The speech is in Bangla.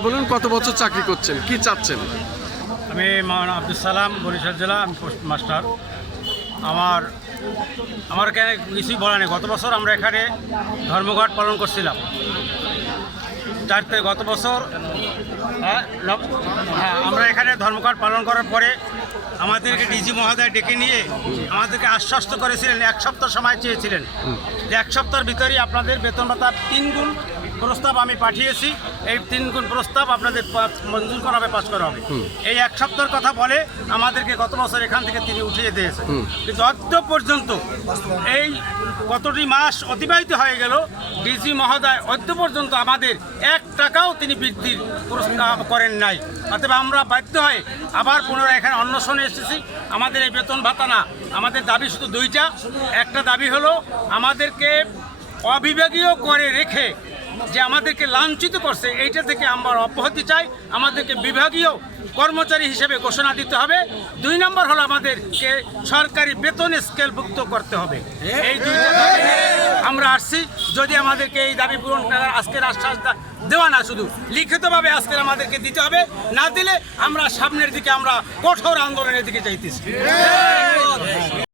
বলুন কত বছর চাকরি করছেন, কি চাচ্ছেন? আমি মাওলানা আব্দুল সালাম, বরিশাল জেলা। আমি পোস্ট মাস্টার। আমার এখানে কিছুই বলা নেই। গত বছর আমরা এখানে ধর্মঘট পালন করছিলাম। গত বছর আমরা এখানে ধর্মঘট পালন করার পরে আমাদেরকে ডিজি মহোদয় ডেকে নিয়ে আমাদেরকে আশ্বস্ত করেছিলেন, 1 সপ্তাহ সময় চেয়েছিলেন যে 1 সপ্তাহের ভিতরেই আপনাদের বেতন ভাতা 3 গুণ প্রস্তাব আমি পাঠিয়েছি। এই 3 গুণ প্রস্তাব আপনাদের মঞ্জুর করা হবে, পাস করা হবে। এই 1 সপ্তাহের কথা বলে আমাদেরকে গত বছর এখান থেকে তিনি উঠিয়ে দিয়েছেন। কিন্তু আজ পর্যন্ত এই কতটি মাস অতিবাহিত হয়ে গেল, ডিজি মহোদয় আজ পর্যন্ত আমাদের 1 টাকাও তিনি বৃদ্ধির প্রস্তাব করেন নাই। অতএব আমরা বাধ্য হয়ে আবার পুনরায় এখানে অন্বেষণে এসেছি। আমাদের এই বেতন ভাতা না, আমাদের দাবি শুধু 2টা। একটা দাবি হলো আমাদেরকে অবিভাগীয় করে রেখে যে আমাদেরকে লাঞ্ছিত করছে, এইটা থেকে আমরা অব্যাহতি চাই। আমাদেরকে বিভাগীয় কর্মচারী হিসেবে ঘোষণা দিতে হবে। 2 নম্বর হলো আমাদেরকে সরকারি বেতন স্কেলভুক্ত করতে হবে। এই 2টা দাবি আমরা আসছি। যদি আমাদেরকে এই দাবি পূরণ করার আজকের আশ্বাস দেওয়া না, শুধু লিখিতভাবে আজকের আমাদেরকে দিতে হবে, না দিলে আমরা সামনের দিকে আমরা কঠোর আন্দোলনের দিকে যাইতেছি।